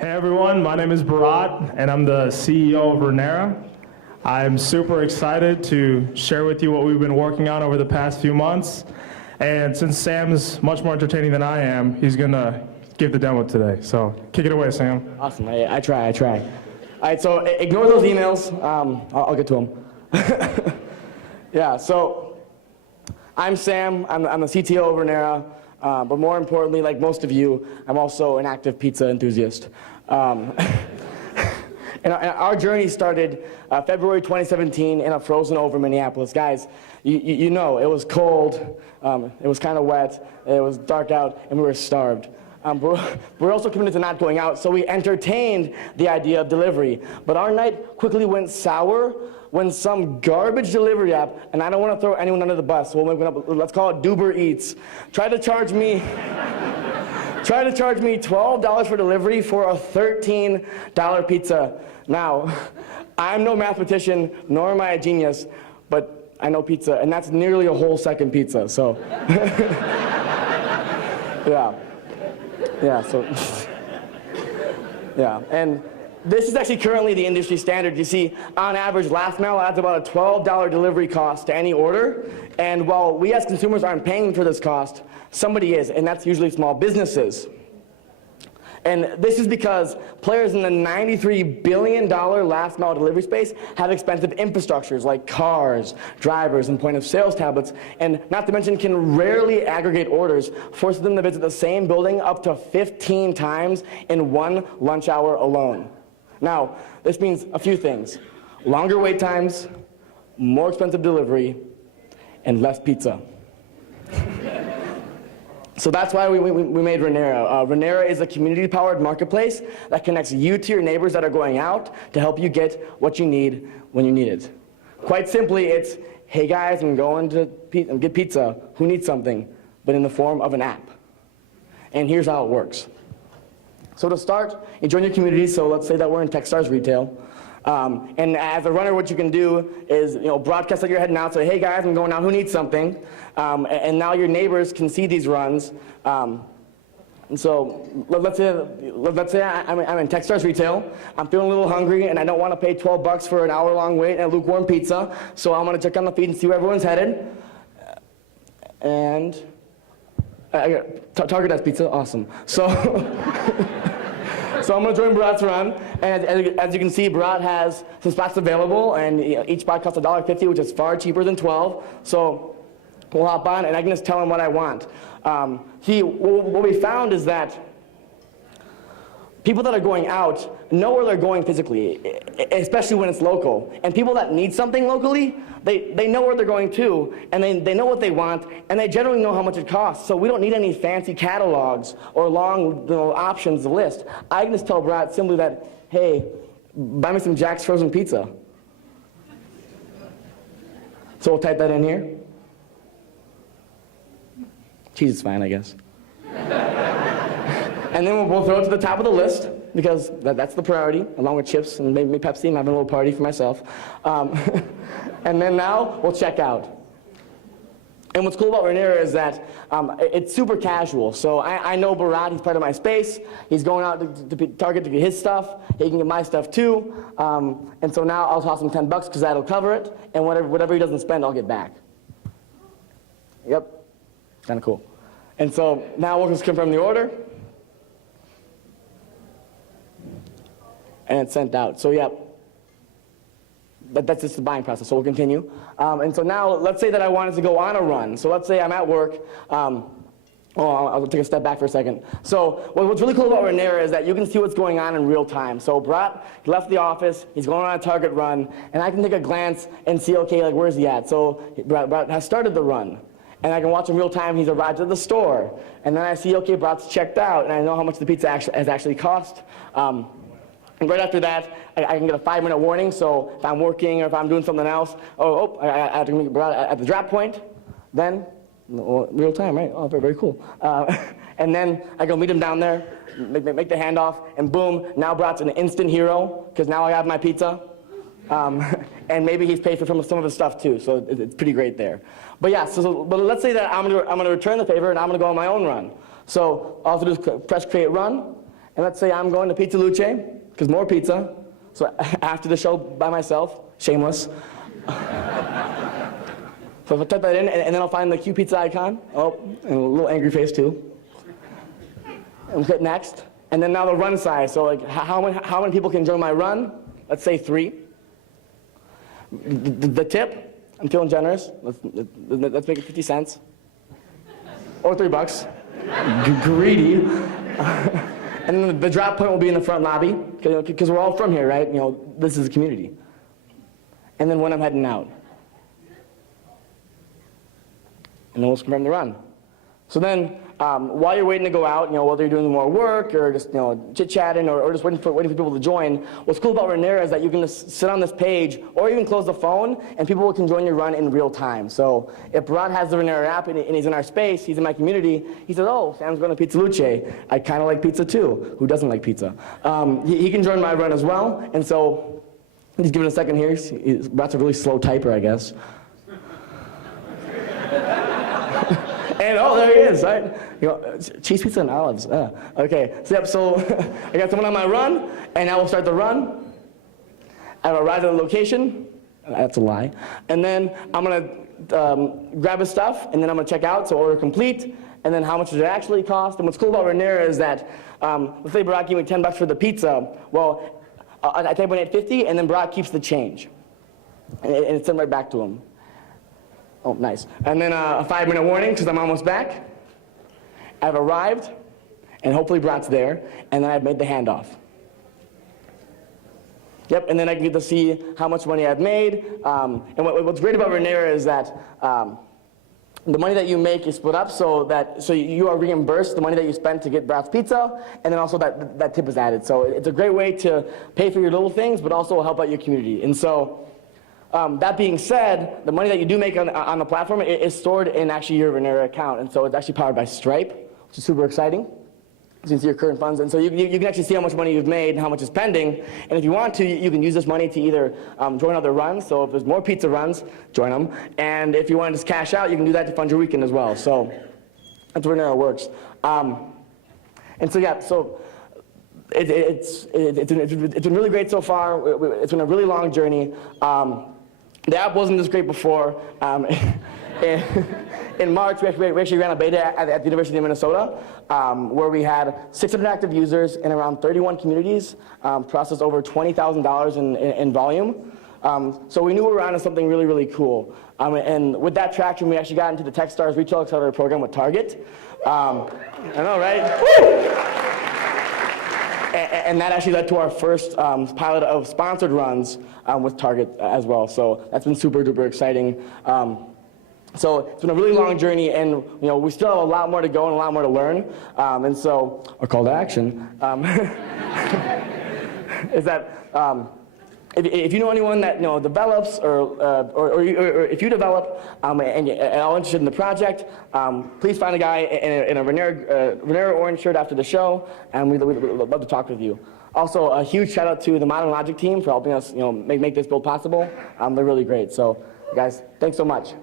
Hey everyone, my name is Bharat, and I'm the CEO of Runnera. I'm super excited to share with you what we've been working on over the past few months. And since Sam's much more entertaining than I am, he's gonna give the demo today. So kick it away, Sam. Awesome, I try. All right, so ignore those emails. I'll get to them. Yeah, so I'm Sam, I'm the CTO of Runnera. But more importantly, like most of you, I'm also an active pizza enthusiast. And our journey started February 2017 in a frozen over Minneapolis. Guys, you know, it was cold, it was kind of wet, it was dark out, and we were starved. We're also committed to not going out, so we entertained the idea of delivery. But our night quickly went sour when some garbage delivery app, and I don't want to throw anyone under the bus, so let's call it Duber Eats, tried to charge me $12 for delivery for a $13 pizza. Now, I'm no mathematician, nor am I a genius, but I know pizza, and that's nearly a whole second pizza, so. Yeah, and this is actually currently the industry standard. You see, on average, last mile adds about a $12 delivery cost to any order, and while we as consumers aren't paying for this cost, somebody is, and that's usually small businesses. And this is because players in the $93 billion last mile delivery space have expensive infrastructures like cars, drivers, and point of sales tablets, and not to mention can rarely aggregate orders, forcing them to visit the same building up to 15 times in one lunch hour alone. Now, this means a few things: longer wait times, more expensive delivery, and less pizza. So that's why we made Runnera. Runnera is a community-powered marketplace that connects you to your neighbors that are going out to help you get what you need when you need it. Quite simply, it's, hey guys, I'm going to get pizza. Who needs something? But in the form of an app. And here's how it works. So to start, you join your community. So let's say that we're in Techstars retail. And as a runner, what you can do is, broadcast that you're heading out, say, hey guys, I'm going out, who needs something? And now your neighbors can see these runs. And so let's say I'm in Techstars retail, I'm feeling a little hungry, and I don't want to pay $12 for an hour-long wait and a lukewarm pizza, so I'm going to check on the feed and see where everyone's headed. And Target has pizza, awesome. So I'm going to join Bharat's run, and as you can see, Bharat has some spots available, and each spot costs $1.50, which is far cheaper than $12. So we'll hop on, and I can just tell him what I want. What we found is that people that are going out know where they're going physically, especially when it's local. And people that need something locally, they know where they're going to, and they know what they want, and they generally know how much it costs. So we don't need any fancy catalogs or long options list. I can just tell Brad simply that, hey, buy me some Jack's frozen pizza. So we'll type that in here. Cheese is fine, I guess. And then we'll throw it to the top of the list, because that's the priority, along with chips and maybe Pepsi. I'm having a little party for myself. And then now we'll check out. And what's cool about Runnera is that it's super casual. So I know Bharat, he's part of my space. He's going out to Target to get his stuff. He can get my stuff too. And so now I'll toss him $10 because that'll cover it. And whatever he doesn't spend, I'll get back. Yep, kind of cool. And so now we'll just confirm the order. And it's sent out. So yeah, that's just the buying process. So we'll continue. And so now, let's say that I wanted to go on a run. So let's say I'm at work. I'll take a step back for a second. So what's really cool about Runnera is that you can see what's going on in real time. So Bharat left the office, he's going on a Target run, and I can take a glance and see, okay, like where's he at? So Bharat has started the run. And I can watch in real time, he's arrived at the store. And then I see, okay, Bharat's checked out, and I know how much the pizza has actually cost. And right after that, I can get a 5-minute warning, so if I'm working or if I'm doing something else, I have to meet Bharat at the drop point, then, real time, right? Oh, very, very cool. And then I go meet him down there, make the handoff, and boom, now Bharat's an instant hero, because now I have my pizza. And maybe he's paid for some of his stuff too, so it's pretty great there. But yeah, but let's say that I'm gonna return the favor and I'm gonna go on my own run. So all I have to do is press create run, And let's say I'm going to Pizza Luce, because more pizza. So after the show by myself, shameless. So if I type that in, and then I'll find the cute pizza icon. Oh, and a little angry face too. And hit next. And then now the run size. So like how many people can join my run? Let's say 3. The tip, I'm feeling generous. Let's make it 50 cents. Or $3. Greedy. And then the drop point will be in the front lobby, because we're all from here, right? You know, this is a community. And then when I'm heading out. And then we'll confirm the run. So then, while you're waiting to go out, you know, whether you're doing more work or just, you know, chit-chatting or just waiting for people to join, what's cool about Runnera is that you can just sit on this page or even close the phone and people can join your run in real time. So if Brad has the Runnera app and he's in our space, he's in my community, he says, oh, Sam's going to Pizza Luce. I kind of like pizza too. Who doesn't like pizza? He can join my run as well. And so, just give it a second here. Brad's a really slow typer, I guess. And oh, there he is, right? You know, cheese pizza and olives. Okay, so yep, so I got someone on my run, and now we'll start the run. I've arrived at the location. That's a lie. And then I'm gonna grab his stuff, and then I'm gonna check out, so order complete, and then how much does it actually cost? And what's cool about Runnera is that, let's say Barack gave me $10 for the pizza. Well, I type in $8.50, and then Barack keeps the change. And it's sent right back to him. Oh, nice. And then a 5-minute warning, because I'm almost back. I've arrived, and hopefully Brad's there, and then I've made the handoff. Yep, and then I can get to see how much money I've made. And what's great about Runnera is that the money that you make is split up so you are reimbursed the money that you spent to get Brad's pizza, and then also that tip is added. So it's a great way to pay for your little things, but also help out your community. And so, that being said, the money that you do make on the platform is stored in actually your Runnera account, and so it's actually powered by Stripe, which is super exciting. You can see your current funds, and so you can actually see how much money you've made and how much is pending. And if you want to, you can use this money to either join other runs. So if there's more pizza runs, join them. And if you want to just cash out, you can do that to fund your weekend as well. So that's where Runnera works. And so yeah, so. It's been really great so far. It's been a really long journey. The app wasn't this great before. In March, we actually ran a beta at the University of Minnesota, where we had 600 active users in around 31 communities, processed over $20,000 in volume. So we knew we were onto something really, really cool. And with that traction, we actually got into the Techstars Retail Accelerator program with Target. I know, right? Woo! And that actually led to our first pilot of sponsored runs with Target as well. So that's been super duper exciting. So it's been a really long journey, and you know we still have a lot more to go and a lot more to learn. And so our call to action is that if you know anyone that develops or if you develop and you're all interested in the project, please find a guy in a Runnera orange shirt after the show, and we'd love to talk with you. Also, a huge shout out to the Modern Logic team for helping us make this build possible. They're really great. So, guys, thanks so much.